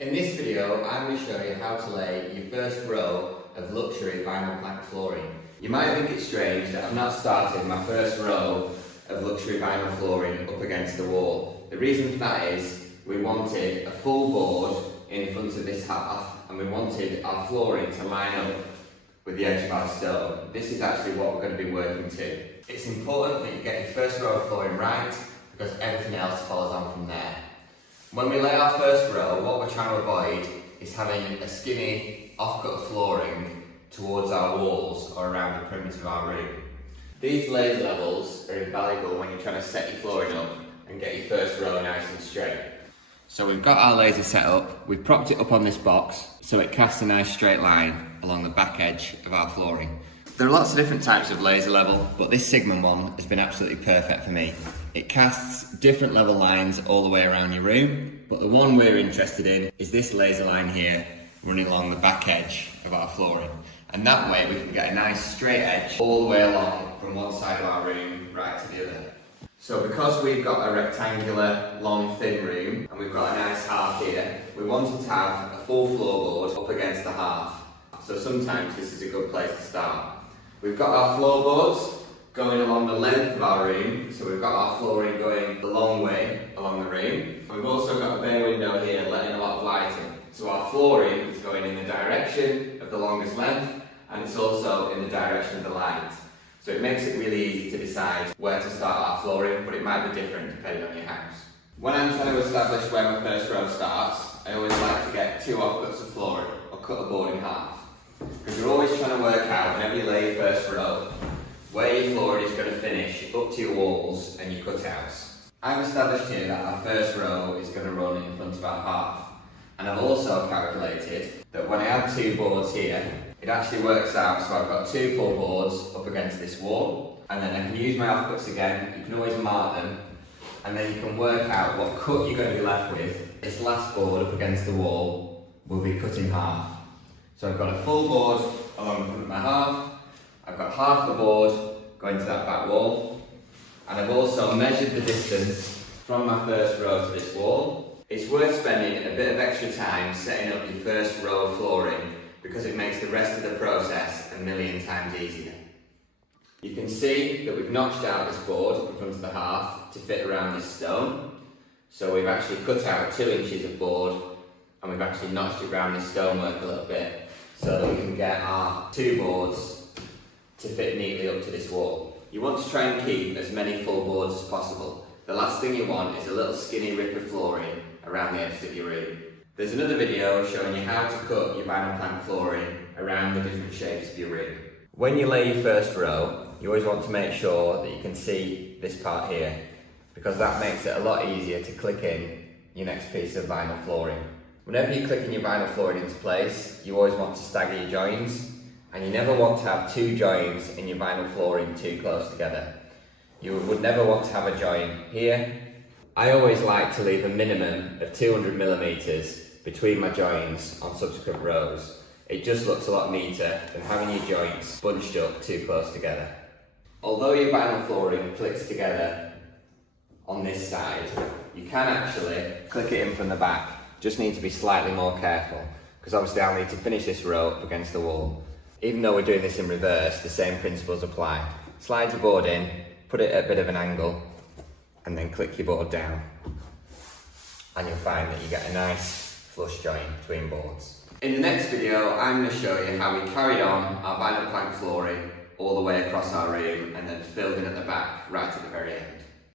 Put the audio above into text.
In this video, I'm going to show you how to lay your first row of luxury vinyl plank flooring. You might think it's strange that I've not started my first row of luxury vinyl flooring up against the wall. The reason for that is we wanted a full board in front of this half and we wanted our flooring to line up with the edge of our stone. This is actually what we're going to be working to. It's important that you get your first row of flooring right because everything else follows on from there. When we lay our first row, what we're trying to avoid is having a skinny off-cut flooring towards our walls or around the perimeter of our room. These laser levels are invaluable when you're trying to set your flooring up and get your first row nice and straight. So we've got our laser set up, we've propped it up on this box so it casts a nice straight line along the back edge of our flooring. There are lots of different types of laser level, but this Sigma one has been absolutely perfect for me. It casts different level lines all the way around your room, but the one we're interested in is this laser line here running along the back edge of our flooring. And that way we can get a nice straight edge all the way along from one side of our room right to the other. So because we've got a rectangular, long, thin room, and we've got a nice half here, we wanted to have a full floorboard up against the half. So sometimes this is a good place to start. We've got our floorboards going along the length of our room, so we've got our flooring going the long way along the room. And we've also got a bay window here letting a lot of light in. So our flooring is going in the direction of the longest length, and it's also in the direction of the light. So it makes it really easy to decide where to start our flooring, but it might be different depending on your house. When I'm trying to establish where my first row starts, I always like to get 2 offcuts of flooring, or cut a board in half. Because you're always trying to work out, whenever you lay your first row, where your flooring is going to finish up to your walls and your cutouts. I've established here that our first row is going to run in front of our half. And I've also calculated that when I add 2 boards here, it actually works out, so I've got 2 full boards up against this wall, and then I can use my offcuts again. You can always mark them, and then you can work out what cut you're going to be left with. This last board up against the wall will be cut in half. So I've got a full board along the front of my half, I've got half the board going to that back wall, and I've also measured the distance from my first row to this wall. It's worth spending a bit of extra time setting up your first row of flooring because it makes the rest of the process a million times easier. You can see that we've notched out this board in front of the half to fit around this stone. So we've actually cut out 2 inches of board and we've actually notched it around this stonework a little bit so that we can get our 2 boards to fit neatly up to this wall. You want to try and keep as many full boards as possible. The last thing you want is a little skinny rip of flooring around the edges of your room. There's another video showing you how to cut your vinyl plank flooring around the different shapes of your room. When you lay your first row, you always want to make sure that you can see this part here because that makes it a lot easier to click in your next piece of vinyl flooring. Whenever you're clicking your vinyl flooring into place, you always want to stagger your joins, and you never want to have 2 joins in your vinyl flooring too close together. You would never want to have a join here. I always like to leave a minimum of 200 millimeters between my joins on subsequent rows. It just looks a lot neater than having your joints bunched up too close together. Although your vinyl flooring clicks together on this side, you can actually click it in from the back. Just need to be slightly more careful because obviously I'll need to finish this row up against the wall. Even though we're doing this in reverse, the same principles apply. Slide your board in, put it at a bit of an angle, and then click your board down. And you'll find that you get a nice flush join between boards. In the next video, I'm going to show you how we carried on our vinyl plank flooring all the way across our room and then filled in at the back right at the very end.